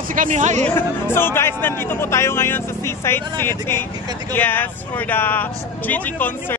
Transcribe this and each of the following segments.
Kasi kami hi. So guys, nandito po tayo ngayon sa Seaside City. Yes, for the Gigi concert.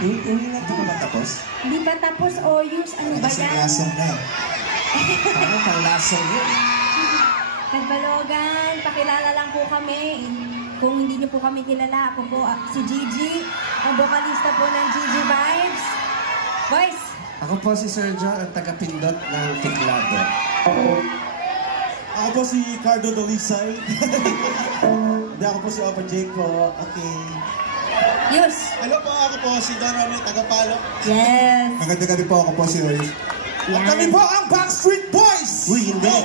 Hindi na ito ba tapos? Hindi pa tapos, Oyus. Ano ba yan? Lasang na. Ano pang lasang yun? Nagbalogan, pakilala lang po kami. Kung hindi niyo po kami kilala, ako po si Gigi, ang vocalista po ng Gigi Vibes. Boys! Ako po si Sergio, ang taga-pindot ng Tiklado. Ako po si Cardo Dolisay. Hindi, ako po si Opa Jake po. Okay. Yus! Hello po, ako po si Don Romeo, taga-Palo. Yes! Maganda po, ako po si Roy. Yan. Kami po ang Backstreet Boys! Uy, hindi.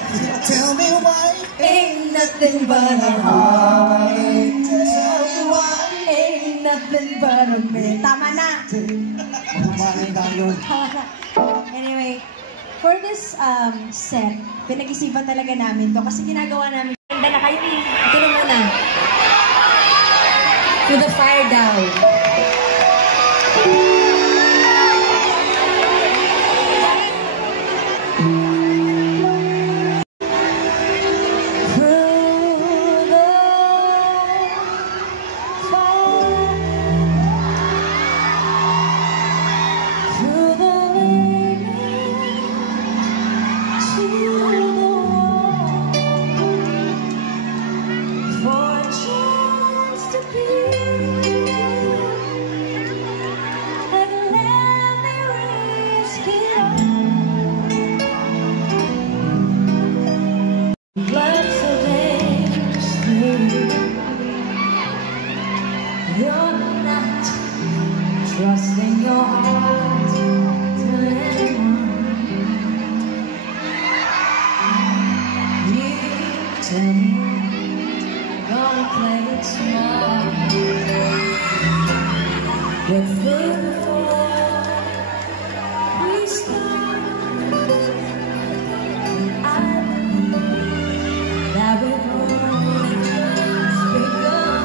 Tell me why. Ain't nothing but a heartache. Tell me why. Ain't nothing but a man. Tama na! Anyway, for this set, pinag-isipan talaga namin to kasi ginagawa namin. Ganda na kayo. Ito na muna. To the fire down. Trusting your heart to anyone. You tell me I'm gonna play it smart. But before we start, I believe that we've only just begun.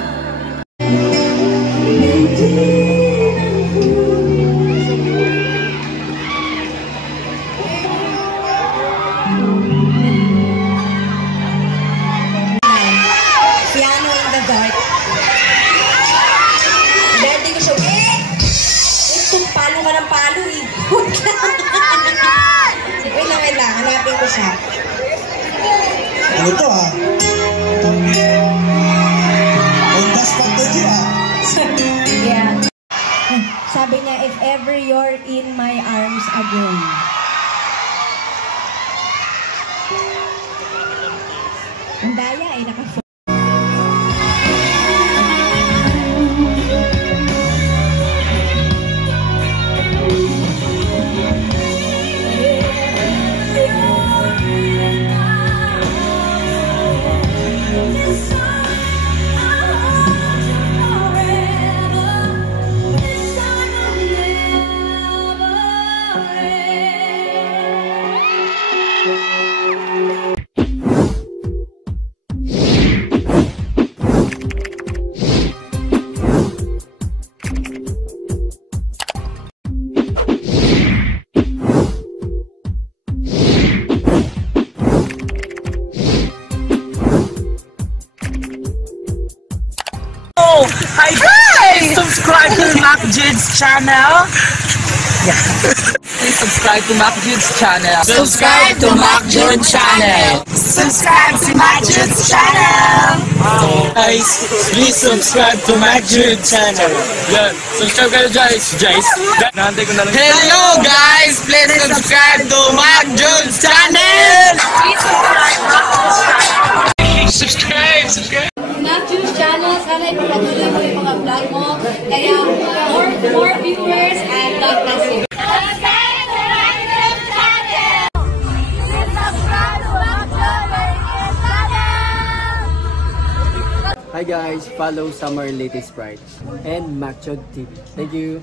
Piano in the dark. Ready ko siya. Itong palo ka ng palo eh. Wait lang. Hanapin ko siya. Ano to ha? On the spot na siya. Yeah. Sabi niya, if ever you're in my arms again. Ang daya eh, naka-phone. Hi guys! Subscribe to Mac Jude's channel. Please subscribe to Mac Jude's channel. Subscribe to Mac Jude channel. Subscribe to Mac Jude's channel. Guys, please subscribe to Mac Jude channel. Yan, subscribe kayo guys. Nahantay ko na lang. Hello guys! Please subscribe to Mac Jude's channel. Subscribe! Mac Jude's channel, sana ipapatuloy mo yung mga vlog mo. Kaya more viewers and God bless you. Hi guys, follow Summer Latest Sprite and Mac Jude TV. Thank you.